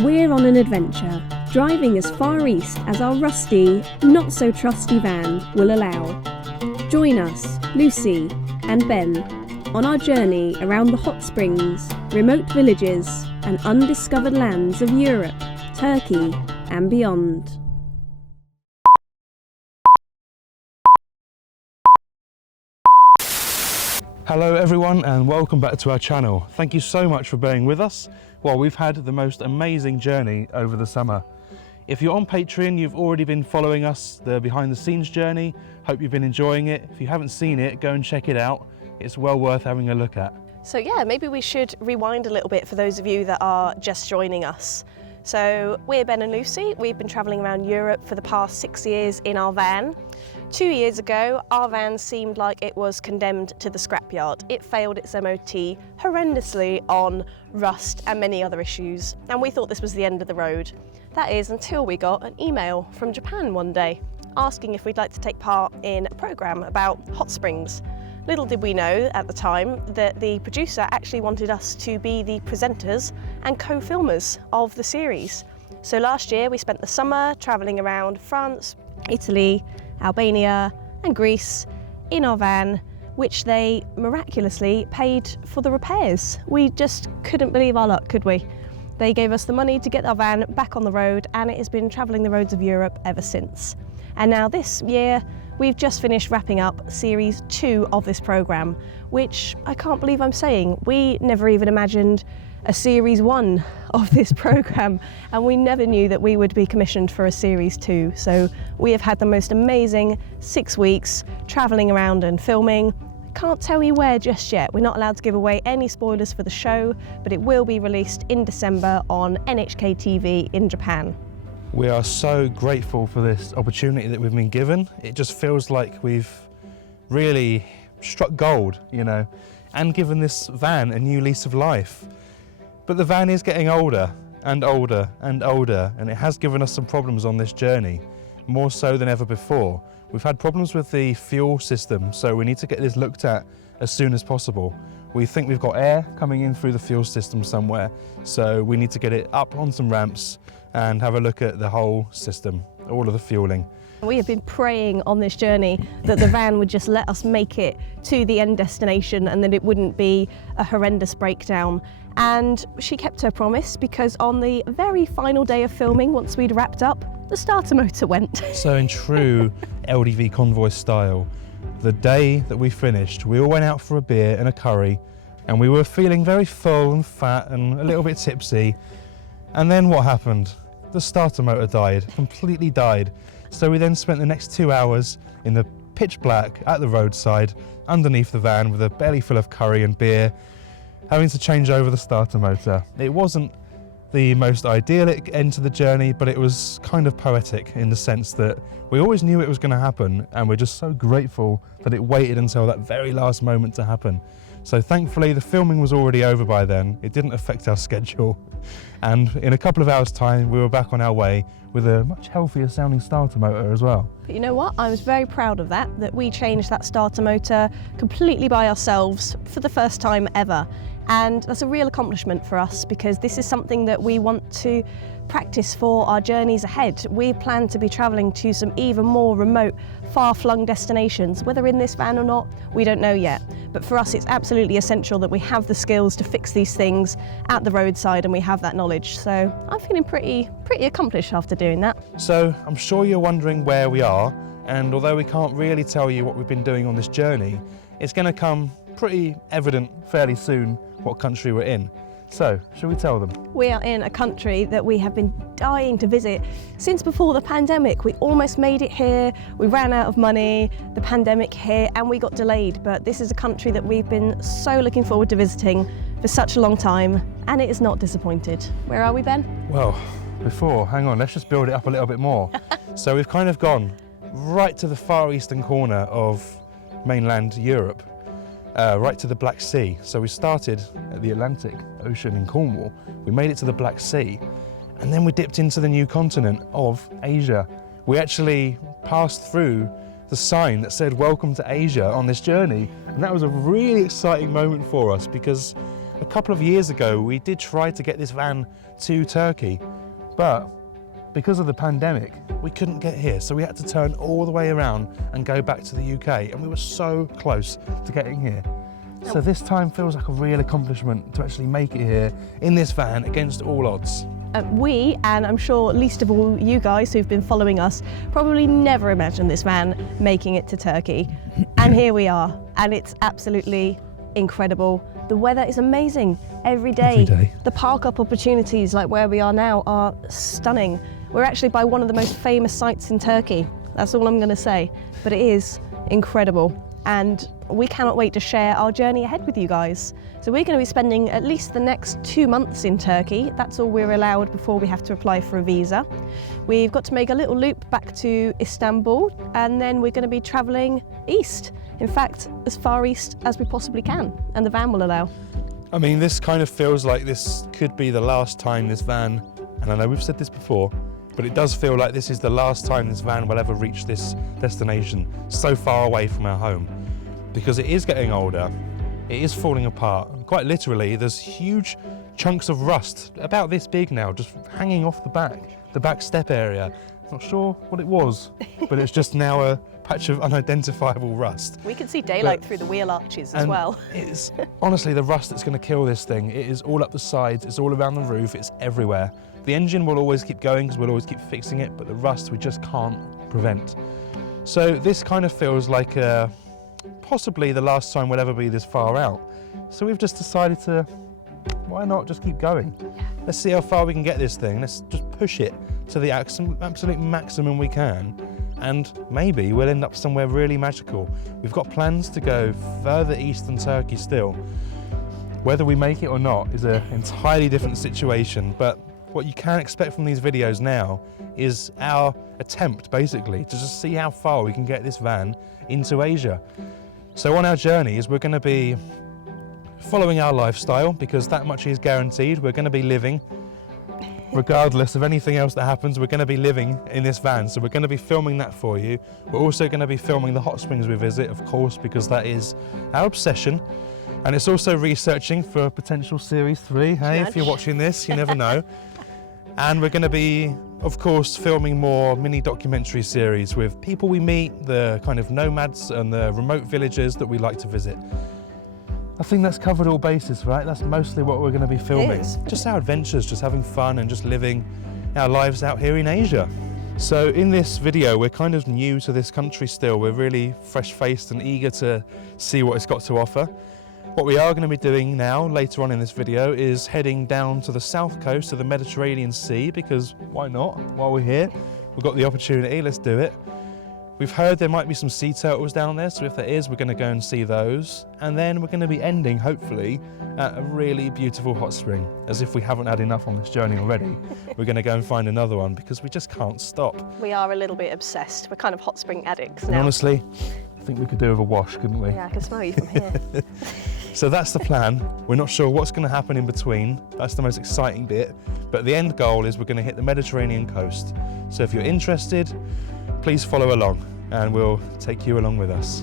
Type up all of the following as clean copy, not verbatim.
We're on an adventure, driving as far east as our rusty, not-so-trusty van will allow. Join us, Lucy and Ben, on our journey around the hot springs, remote villages and undiscovered lands of Europe, Turkey and beyond. Hello everyone and welcome back to our channel. Thank you so much for bearing with us while we've had the most amazing journey over the summer. If you're on Patreon, you've already been following us, the behind the scenes journey. Hope you've been enjoying it. If you haven't seen it, go and check it out. It's well worth having a look at. So yeah, maybe we should rewind a little bit for those of you that are just joining us. So we're Ben and Lucy. We've been travelling around Europe for the past 6 years in our van. 2 years ago, our van seemed like it was condemned to the scrapyard. It failed its MOT horrendously on rust and many other issues, and we thought this was the end of the road. That is until we got an email from Japan one day asking if we'd like to take part in a programme about hot springs. Little did we know at the time that the producer actually wanted us to be the presenters and co-filmers of the series. So last year we spent the summer travelling around France, Italy, Albania and Greece in our van, which they miraculously paid for the repairs. We just couldn't believe our luck, could we? They gave us the money to get our van back on the road, and it has been travelling the roads of Europe ever since. And now this year, we've just finished wrapping up series 2 of this programme, which I can't believe I'm saying. We never even imagined a series 1 of this programme, and we never knew that we would be commissioned for a series 2. So we have had the most amazing 6 weeks travelling around and filming. Can't tell you where just yet. We're not allowed to give away any spoilers for the show, but it will be released in December on NHK TV in Japan. We are so grateful for this opportunity that we've been given. It just feels like we've really struck gold, you know, and given this van a new lease of life. But the van is getting older and older and older, and it has given us some problems on this journey, more so than ever before. We've had problems with the fuel system, so we need to get this looked at as soon as possible. We think we've got air coming in through the fuel system somewhere, so we need to get it up on some ramps and have a look at the whole system, all of the fueling. We have been praying on this journey that the van would just let us make it to the end destination and that it wouldn't be a horrendous breakdown. And she kept her promise, because on the very final day of filming, once we'd wrapped up, the starter motor went. So in true LDV Convoy style, the day that we finished, we all went out for a beer and a curry, and we were feeling very full and fat and a little bit tipsy. And then what happened? The starter motor died, completely died. So we then spent the next 2 hours in the pitch black at the roadside, underneath the van with a belly full of curry and beer, having to change over the starter motor. It wasn't the most idyllic end to the journey, but it was kind of poetic in the sense that we always knew it was going to happen, and we're just so grateful that it waited until that very last moment to happen. So thankfully the filming was already over by then. It didn't affect our schedule, and in a couple of hours time we were back on our way with a much healthier sounding starter motor as well. But you know what? I was very proud of that we changed that starter motor completely by ourselves for the first time ever. And that's a real accomplishment for us, because this is something that we want to practice for our journeys ahead. We plan to be travelling to some even more remote, far-flung destinations. Whether in this van or not, we don't know yet. But for us, it's absolutely essential that we have the skills to fix these things at the roadside, and we have that knowledge. So I'm feeling pretty accomplished after doing that. So I'm sure you're wondering where we are, and although we can't really tell you what we've been doing on this journey, it's going to come pretty evident fairly soon what country we're in. So, shall we tell them? We are in a country that we have been dying to visit since before the pandemic. We almost made it here, we ran out of money, the pandemic hit and we got delayed, but this is a country that we've been so looking forward to visiting for such a long time, and it is not disappointed. Where are we, Ben? Well, hang on, let's just build it up a little bit more. So we've kind of gone right to the far eastern corner of mainland Europe. Right to the Black Sea. So we started at the Atlantic Ocean in Cornwall, we made it to the Black Sea, and then we dipped into the new continent of Asia. We actually passed through the sign that said "Welcome to Asia" on this journey, and that was a really exciting moment for us, because a couple of years ago we did try to get this van to Turkey, but because of the pandemic we couldn't get here, so we had to turn all the way around and go back to the UK, and we were so close to getting here. So this time feels like a real accomplishment to actually make it here in this van against all odds. We, and I'm sure least of all you guys who've been following us, probably never imagined this van making it to Turkey. And here we are, and it's absolutely incredible. The weather is amazing every day. The park up opportunities like where we are now are stunning. We're actually by one of the most famous sites in Turkey. That's all I'm going to say, but it is incredible. And we cannot wait to share our journey ahead with you guys. So we're going to be spending at least the next 2 months in Turkey. That's all we're allowed before we have to apply for a visa. We've got to make a little loop back to Istanbul, and then we're going to be travelling east. In fact, as far east as we possibly can, and the van will allow. I mean, this kind of feels like this could be the last time this van, and I know we've said this before, but it does feel like this is the last time this van will ever reach this destination so far away from our home, because it is getting older, it is falling apart. Quite literally, there's huge chunks of rust, about this big now, just hanging off the back step area. Not sure what it was, but it's just now a patch of unidentifiable rust. We can see daylight through the wheel arches as well. It's honestly the rust that's going to kill this thing. It is all up the sides, it's all around the roof, it's everywhere. The engine will always keep going because we'll always keep fixing it, but the rust we just can't prevent. So this kind of feels like possibly the last time we'll ever be this far out. So we've just decided to, why not just keep going? Let's see how far we can get this thing. Let's just push it to the absolute maximum we can, and maybe we'll end up somewhere really magical. We've got plans to go further east than Turkey still. Whether we make it or not is an entirely different situation, but what you can expect from these videos now is our attempt basically to just see how far we can get this van into Asia. So on our journeys we're going to be following our lifestyle, because that much is guaranteed. We're going to be living regardless of anything else that happens. We're going to be living in this van, so we're going to be filming that for you. We're also going to be filming the hot springs we visit, of course, because that is our obsession, and it's also researching for potential series 3. Hey, if you're watching this, you never know. And we're going to be, of course, filming more mini documentary series with people we meet, the kind of nomads and the remote villages that we like to visit. I think that's covered all bases, right? That's mostly what we're going to be filming. Just our adventures, just having fun and just living our lives out here in Asia. So in this video, we're kind of new to this country still. We're really fresh-faced and eager to see what it's got to offer. What we are going to be doing now, later on in this video, is heading down to the south coast of the Mediterranean Sea, because why not? While we're here, we've got the opportunity, let's do it. We've heard there might be some sea turtles down there, so if there is, we're going to go and see those. And then we're going to be ending, hopefully, at a really beautiful hot spring. As if we haven't had enough on this journey already, we're going to go and find another one, because we just can't stop. We are a little bit obsessed. We're kind of hot spring addicts now. And honestly, I think we could do with a wash, couldn't we? Yeah, I can smell you from here. So that's the plan. We're not sure what's going to happen in between. That's the most exciting bit. But the end goal is we're going to hit the Mediterranean coast. So if you're interested, please follow along and we'll take you along with us.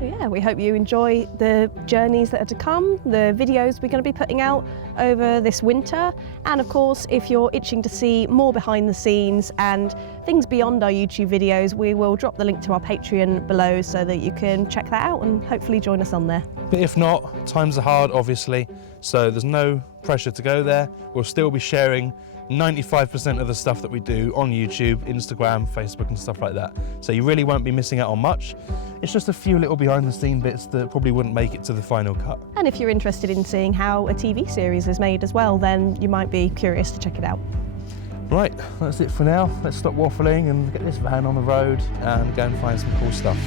Yeah, we hope you enjoy the journeys that are to come, the videos we're going to be putting out over this winter, and of course if you're itching to see more behind the scenes and things beyond our YouTube videos, we will drop the link to our Patreon below so that you can check that out and hopefully join us on there. But if not, times are hard obviously, so there's no pressure to go there. We'll still be sharing 95% of the stuff that we do on YouTube, Instagram, Facebook and stuff like that. So you really won't be missing out on much. It's just a few little behind the scene bits that probably wouldn't make it to the final cut. And if you're interested in seeing how a TV series is made as well, then you might be curious to check it out. Right, that's it for now. Let's stop waffling and get this van on the road and go and find some cool stuff.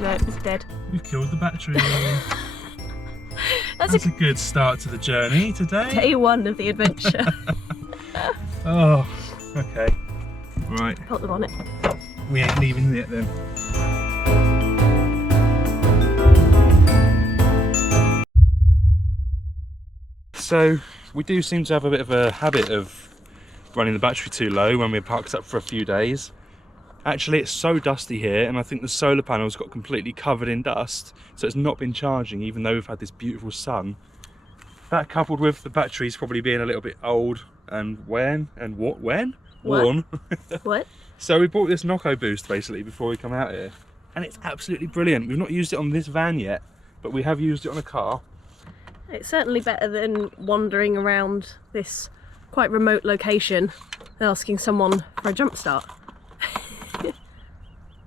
No, it's dead. We've killed the battery. That's a good start to the journey today. Day one of the adventure. Oh, okay. Right. Put them on it. We ain't leaving yet then. So we do seem to have a bit of a habit of running the battery too low when we're parked up for a few days. Actually, it's so dusty here, and I think the solar panels got completely covered in dust, so it's not been charging even though we've had this beautiful sun. That coupled with the batteries probably being a little bit old and worn. What? So we bought this Nocco boost basically before we come out here, and it's absolutely brilliant. We've not used it on this van yet, but we have used it on a car. It's certainly better than wandering around this quite remote location and asking someone for a jump start.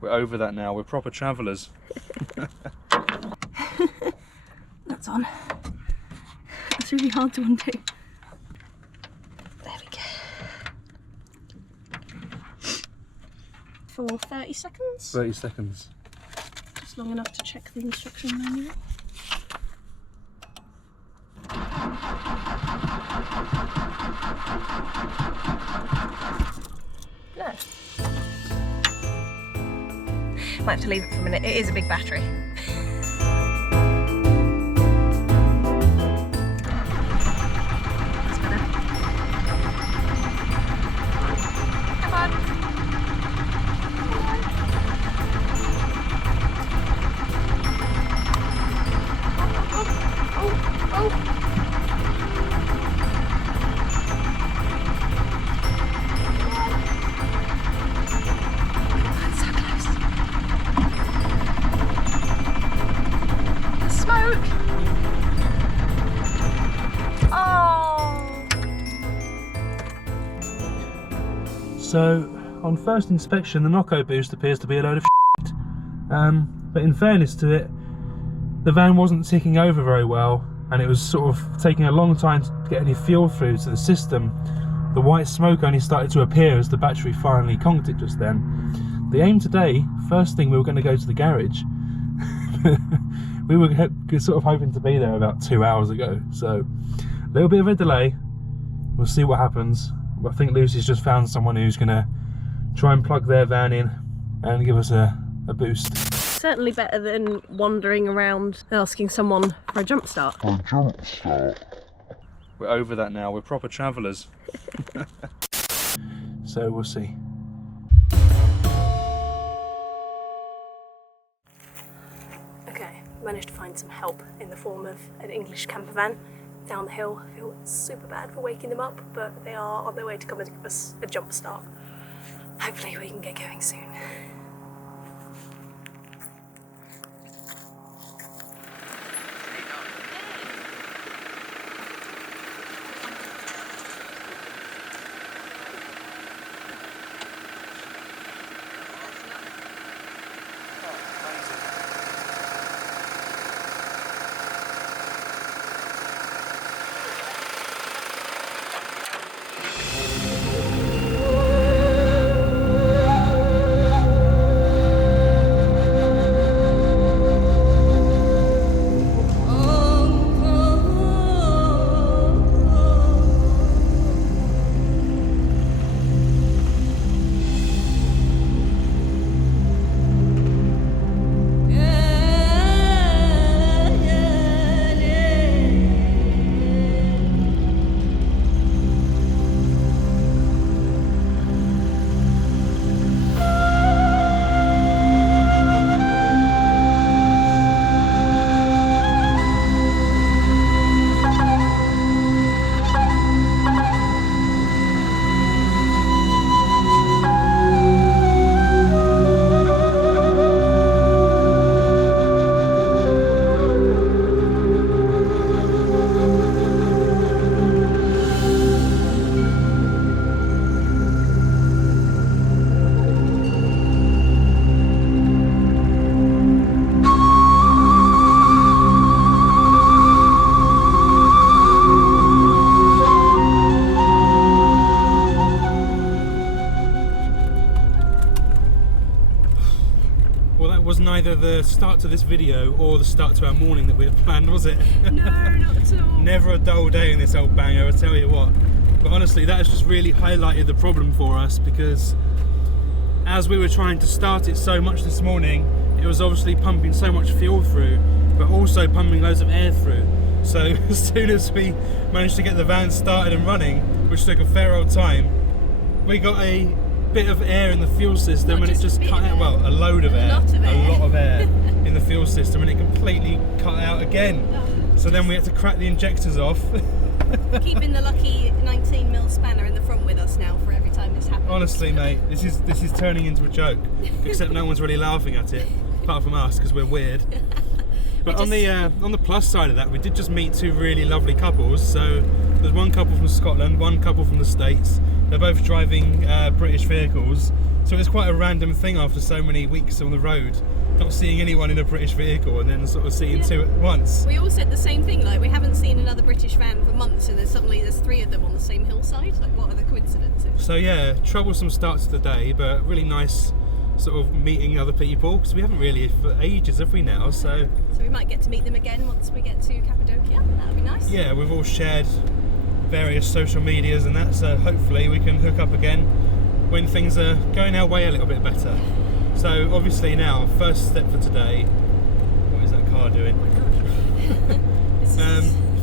We're over that now, we're proper travellers. That's on. It's really hard to undo. There we go. For 30 seconds? 30 seconds. Just long enough to check the instruction manual. No. Might have to leave it for a minute. It is a big battery. That's better. Come on. Oh. So, on first inspection, the Nocco boost appears to be a load of shit. But in fairness to it, the van wasn't ticking over very well, and it was sort of taking a long time to get any fuel through to the system. The white smoke only started to appear as the battery finally conked it just then. The aim today, first thing we were going to go to the garage. We were sort of hoping to be there about 2 hours ago, so a little bit of a delay. We'll see what happens. I think Lucy's just found someone who's going to try and plug their van in and give us a boost. Certainly better than wandering around asking someone for a jump start. We're over that now, we're proper travellers. So we'll see. Okay, managed to find some help in the form of an English camper van down the hill. I feel super bad for waking them up, but they are on their way to come and give us a jump start. Hopefully we can get going soon. Neither the start to this video or the start to our morning that we had planned, was it? No, not at all. Never a dull day in this old banger, I tell you what. But honestly, that has just really highlighted the problem for us, because as we were trying to start it so much this morning, it was obviously pumping so much fuel through, but also pumping loads of air through. So as soon as we managed to get the van started and running, which took a fair old time, we got a bit of air in the fuel system, and it just cut out, well, a load of air, a lot of air in the fuel system, and it completely cut out again. So then we had to crack the injectors off. Keeping the lucky 19mm spanner in the front with us now for every time this happens. Honestly, mate, this is turning into a joke, except no one's really laughing at it, apart from us, because we're weird. But on the plus side of that, we did just meet two really lovely couples. So there's one couple from Scotland, one couple from the States. They're both driving British vehicles, so it's quite a random thing after so many weeks on the road, not seeing anyone in a British vehicle and then sort of seeing two at once. We all said the same thing, like we haven't seen another British van for months, and then suddenly there's three of them on the same hillside. Like, what are the coincidences? So yeah, troublesome start to the day, but really nice sort of meeting other people, because we haven't really for ages, have we now? So we might get to meet them again once we get to Cappadocia. That'd be nice. Yeah, we've all shared various social medias and that, so hopefully we can hook up again when things are going our way a little bit better. So obviously now, first step for today, what is that car doing?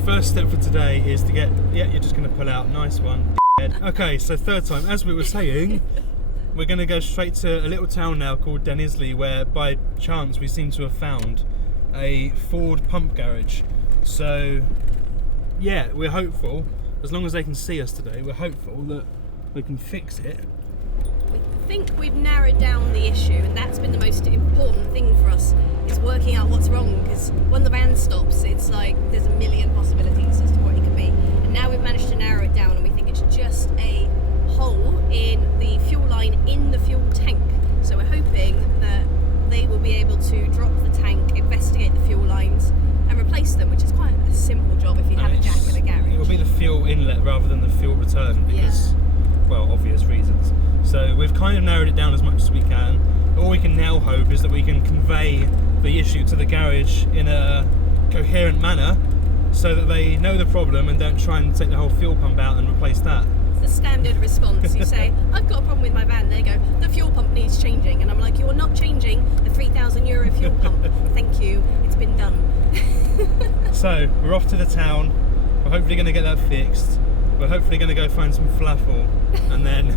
First step for today is to get, yeah, you're just going to pull out, nice one. Okay, so third time, as we were saying, we're going to go straight to a little town now called Denizli, where by chance we seem to have found a Ford pump garage. So yeah, we're hopeful, as long as they can see us today, we're hopeful that we can fix it. We think we've narrowed down the issue, and that's been the most important thing for us, is working out what's wrong, because when the van stops, it's like there's a million possibilities as to what it could be. And now we've managed to narrow it down, and we think it's just a hole in the fuel line in the fuel tank. So we're hoping that they will be able to drop the tank, investigate the fuel lines and replace them, which is quite a simple job if you have a jack in a garage. It will be the fuel inlet rather than the fuel return, because, well, obvious reasons. So we've kind of narrowed it down as much as we can. All we can now hope is that we can convey the issue to the garage in a coherent manner, so that they know the problem and don't try and take the whole fuel pump out and replace that. The standard response. You say, I've got a problem with my van. They go, the fuel pump needs changing. And I'm like, you're not changing a €3,000 fuel pump. Thank you, it's been done. So we're off to the town. We're hopefully going to get that fixed. We're hopefully going to go find some falafel, and then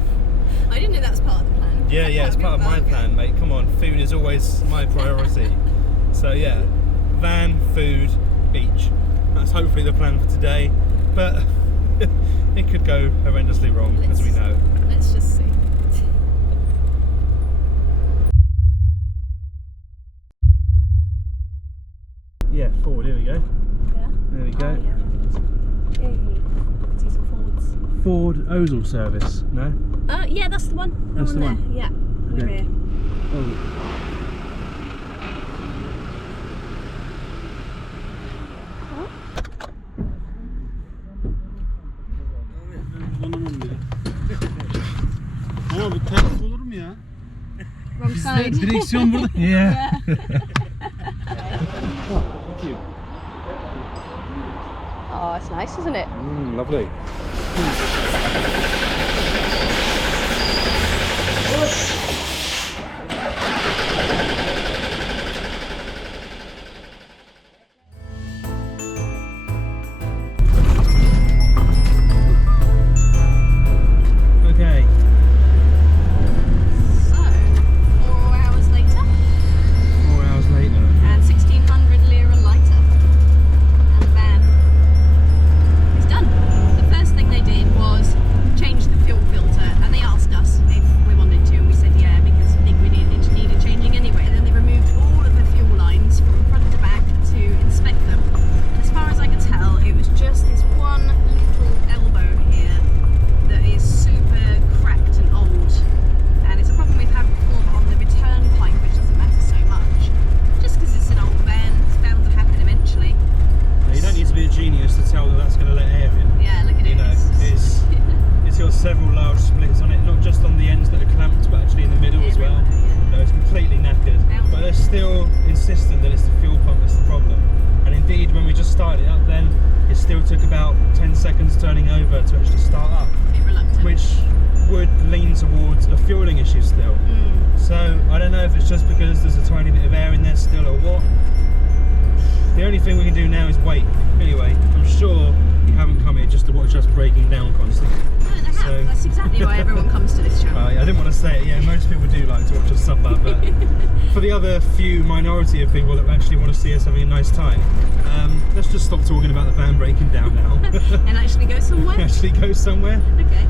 I didn't know that was part of the plan. Yeah, it's part of my plan, mate. Come on, food is always my priority. So yeah, van, food, beach. That's hopefully the plan for today, but it could go horrendously wrong, as we know. Let's just see. Yeah, forward, here we go. Yeah? There we go. Oh, yeah. Hey, see some Fords. Ford Ozil service, no? Yeah, that's the one. That's the one. There. Yeah, we're Okay. here. Oh. Ama bu ters olur mu ya? Wrong side. Direksiyon burada. Yeah. Oh, it's nice, isn't it? Lovely. Okay. So, 4 hours later. 4 hours later. And 1,600 lira lighter. And the van is done. The first thing they did was change the fuel filter, and they asked us if we wanted to, and we said yeah, because I think we needed changing anyway. And then they removed all of the fuel lines from front to back to inspect them. And as far as I could tell, it was just this one little elbow here that is super cracked and old. And it's a problem we've had before, but on the return pipe, which doesn't matter so much. Just because it's an old van, it's bound to happen eventually. Now, you don't need to be a genius to tell that that's going to let air in. Yeah, look at it. You know, it's got several large splits on it, not just on the ends that are clamped, but actually in the middle as well. No, it's completely knackered. But they're still insistent that it's the fuel pump that's the problem. And indeed, when we just started it up then, it's still took about 10 seconds turning over to actually start up, which would lean towards a fueling issue still. So I don't know if it's just because there's a tiny bit of air in there still or what. The only thing we can do now is wait. Anyway, I'm sure you haven't come here just to watch us breaking down constantly. No, that's exactly why everyone comes to this channel. I didn't want to say it, yeah, most people do like to watch us suffer, but for the other few minority of people that actually want to see us having a nice time, let's just stop talking about the van breaking down now. And actually go somewhere? Actually go somewhere. Okay.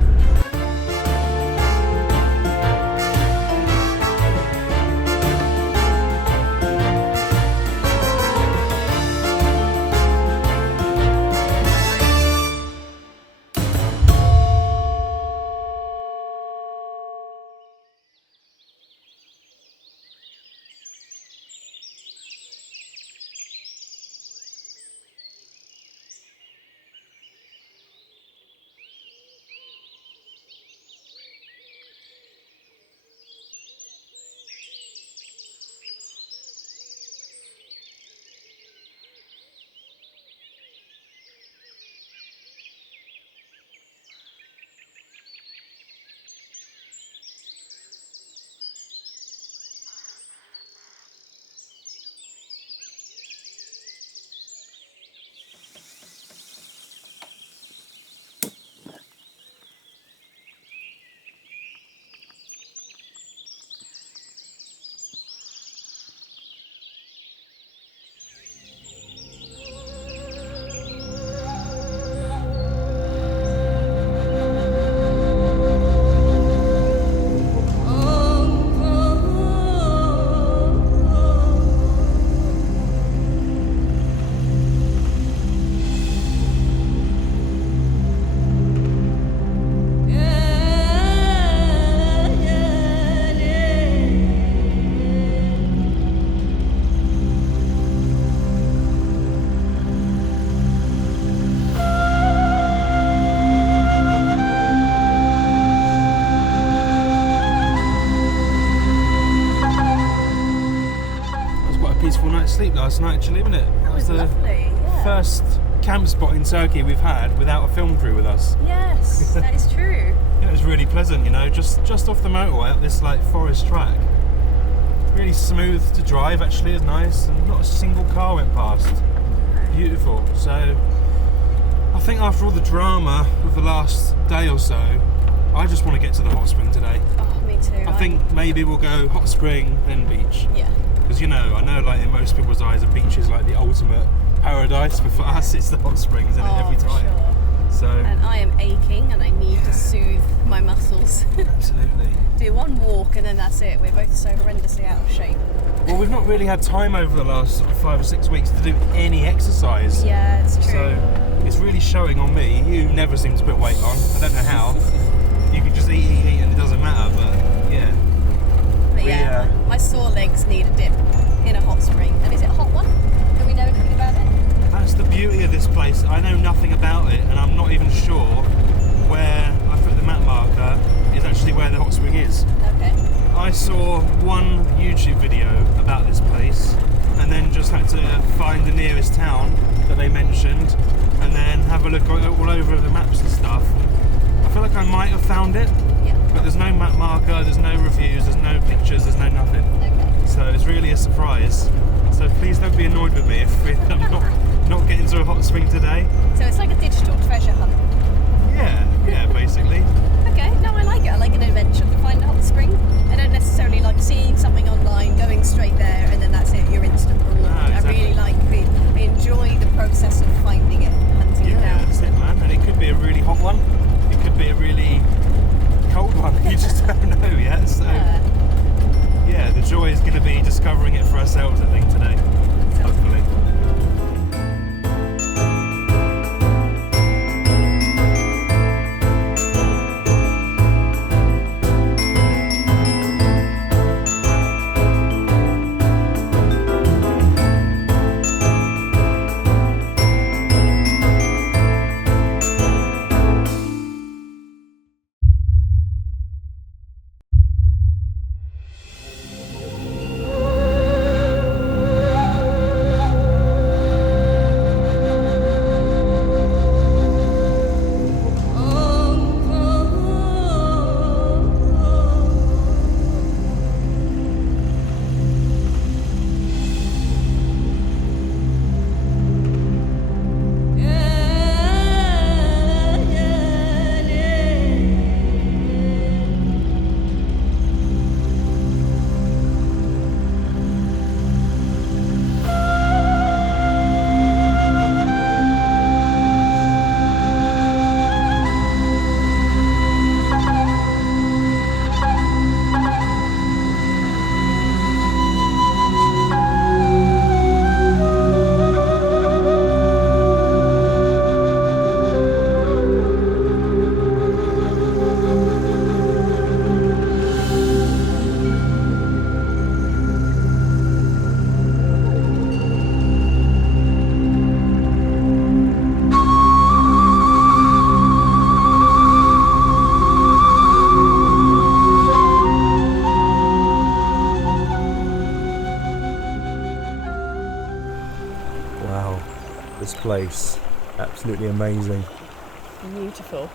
Sleep last night, actually, wasn't it? That was the lovely, yeah. first camp spot in Turkey we've had without a film crew with us. Yes, that is true. Yeah, it was really pleasant, you know, just off the motorway up this like forest track. Really smooth to drive, actually, it was nice, and not a single car went past. Beautiful. So I think after all the drama of the last day or so, I just want to get to the hot spring today. Oh, me too. I think maybe we'll go hot spring, then beach. Yeah. Because, you know, I know like in most people's eyes a beach is like the ultimate paradise, but for us it's the hot springs, isn't it, every time? Sure. So And I am aching and I need to soothe my muscles. absolutely. Do one walk and then that's it. We're both so horrendously out of shape. Well, we've not really had time over the last sort of 5 or 6 weeks to do any exercise. Yeah, it's true. So it's really showing on me. You never seem to put weight on. I don't know how. You can just eat and it doesn't matter, but yeah. But yeah, my sore legs need a dip in a hot spring. And is it a hot one? Do we know anything about it? That's the beauty of this place. I know nothing about it, and I'm not even sure where I put the map marker is actually where the hot spring is. Okay. I saw one YouTube video about this place, and then just had to find the nearest town that they mentioned, and then have a look all over the maps and stuff. I feel like I might have found it. Yeah. But there's no map marker, there's no reviews, there's no pictures, there's no nothing. Okay. So it's really a surprise. So please don't be annoyed with me if I'm not getting to a hot spring today. So it's like a digital treasure hunt. Yeah, basically. Okay, no, I like it. I like an adventure to find a hot spring. I don't necessarily like seeing something online, going straight there, and then that's it, you're instant reward. Exactly. I really like I enjoy the process of finding it, hunting it Yeah, down. that's it, man. And it could be a really hot one. It could be a really cold one. You just don't know yet. So yeah, the joy is going to be discovering it for ourselves, I think, today. Hopefully. this place. Absolutely amazing. Beautiful,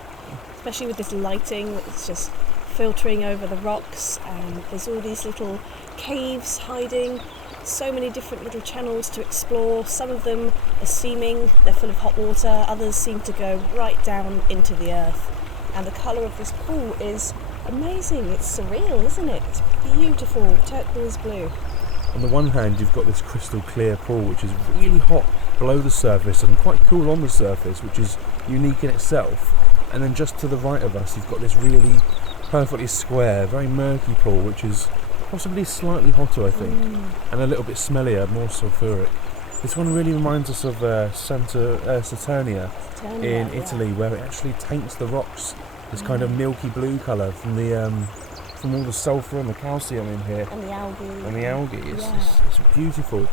especially with this lighting that's just filtering over the rocks, and there's all these little caves hiding, so many different little channels to explore. Some of them are seeming they're full of hot water, others seem to go right down into the earth, and the colour of this pool is amazing. It's surreal, isn't it? It's beautiful turquoise blue. On the one hand, you've got this crystal clear pool which is really hot below the surface and quite cool on the surface, which is unique in itself. And then just to the right of us, you've got this really perfectly square, very murky pool, which is possibly slightly hotter, I think, and a little bit smellier, more sulphuric. This one really reminds us of Saturnia in Italy, where it actually taints the rocks, this kind of milky blue colour from all the sulphur and the calcium in here. And the algae. And the algae. It's beautiful.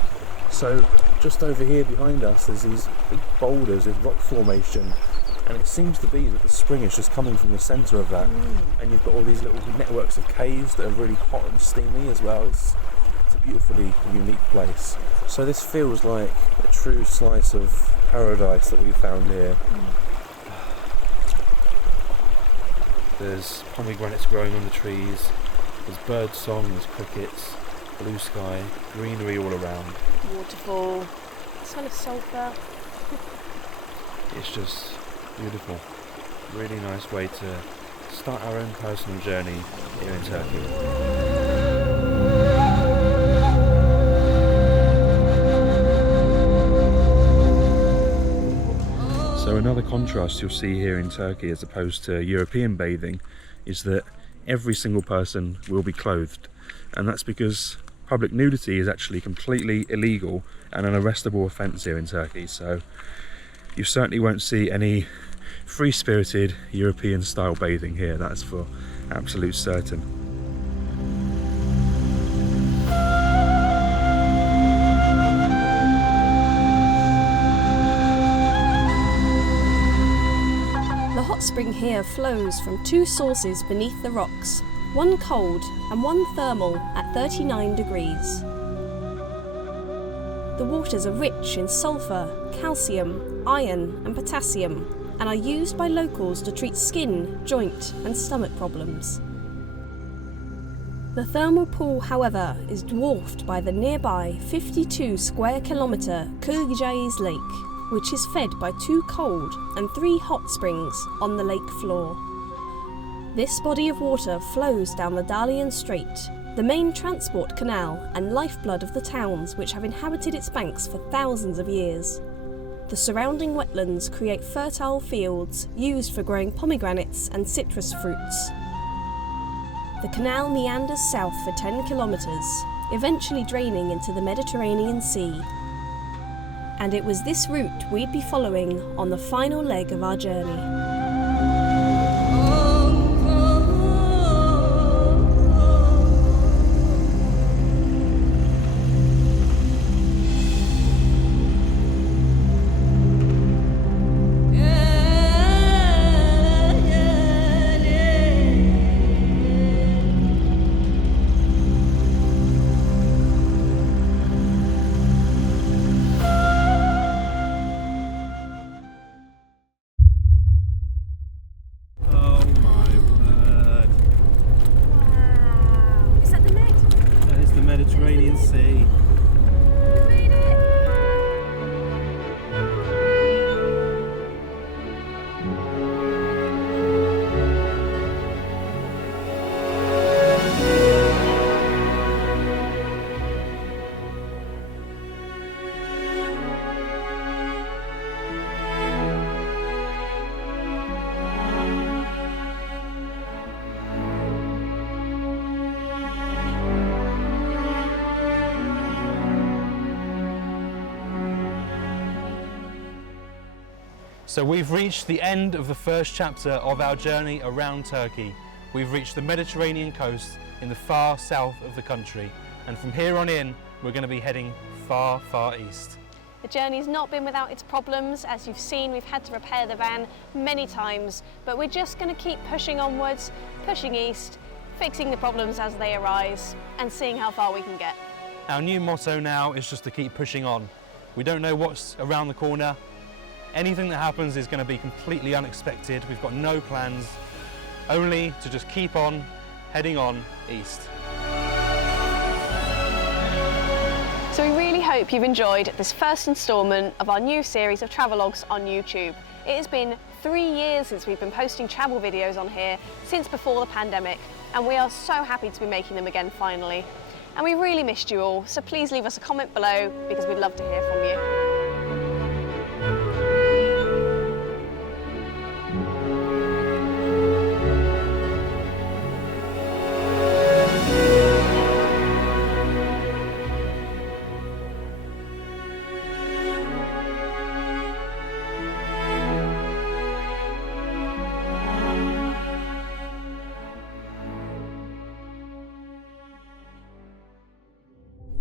So just over here behind us, there's these big boulders, this rock formation, and it seems to be that the spring is just coming from the centre of that. And you've got all these little networks of caves that are really hot and steamy as well. It's a beautifully unique place. So this feels like a true slice of paradise that we found here. There's pomegranates growing on the trees, there's bird song, there's crickets, blue sky, greenery all around. Waterfall, smell of sulphur. It's just beautiful. Really nice way to start our own personal journey here in Turkey. So another contrast you'll see here in Turkey as opposed to European bathing is that every single person will be clothed, and that's because public nudity is actually completely illegal and an arrestable offence here in Turkey. So you certainly won't see any free-spirited European style bathing here, that's for absolute certain. The hot spring here flows from two sources beneath the rocks, one cold and one thermal at 39 degrees. The waters are rich in sulphur, calcium, iron and potassium, and are used by locals to treat skin, joint and stomach problems. The thermal pool, however, is dwarfed by the nearby 52 square kilometre Kırgıcağız Lake, which is fed by 2 cold and 3 hot springs on the lake floor. This body of water flows down the Dalyan Strait, the main transport canal and lifeblood of the towns which have inhabited its banks for thousands of years. The surrounding wetlands create fertile fields used for growing pomegranates and citrus fruits. The canal meanders south for 10 kilometres, eventually draining into the Mediterranean Sea. And it was this route we'd be following on the final leg of our journey. Mediterranean Sea. So we've reached the end of the first chapter of our journey around Turkey. We've reached the Mediterranean coast in the far south of the country, and from here on in we're going to be heading far, far east. The journey's not been without its problems. As you've seen, we've had to repair the van many times, but we're just going to keep pushing onwards, pushing east, fixing the problems as they arise, and seeing how far we can get. Our new motto now is just to keep pushing on. We don't know what's around the corner. Anything that happens is going to be completely unexpected. We've got no plans, only to just keep on heading on east. So we really hope you've enjoyed this first instalment of our new series of travelogues on YouTube. It has been 3 years since we've been posting travel videos on here, since before the pandemic, and we are so happy to be making them again finally. And we really missed you all, so please leave us a comment below because we'd love to hear from you.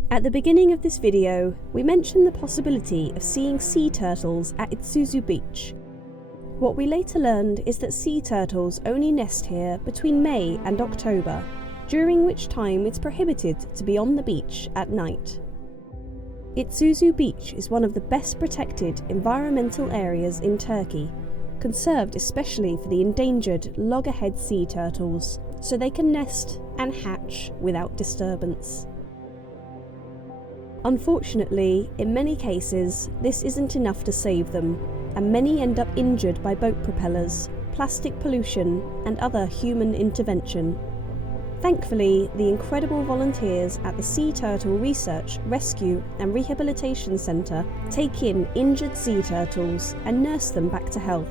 At the beginning of this video, we mentioned the possibility of seeing sea turtles at Iztuzu Beach. What we later learned is that sea turtles only nest here between May and October, during which time it's prohibited to be on the beach at night. Iztuzu Beach is one of the best protected environmental areas in Turkey, conserved especially for the endangered loggerhead sea turtles, so they can nest and hatch without disturbance. Unfortunately, in many cases, this isn't enough to save them, and many end up injured by boat propellers, plastic pollution, and other human intervention. Thankfully, the incredible volunteers at the Sea Turtle Research, Rescue and Rehabilitation Centre take in injured sea turtles and nurse them back to health.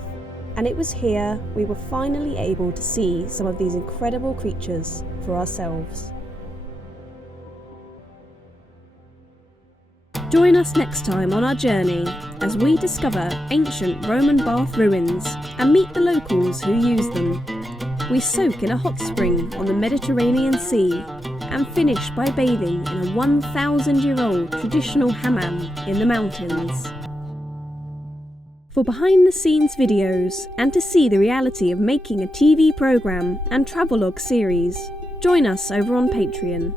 And it was here we were finally able to see some of these incredible creatures for ourselves. Join us next time on our journey as we discover ancient Roman bath ruins and meet the locals who use them. We soak in a hot spring on the Mediterranean Sea and finish by bathing in a 1,000-year-old traditional hammam in the mountains. For behind-the-scenes videos and to see the reality of making a TV programme and travelogue series, join us over on Patreon.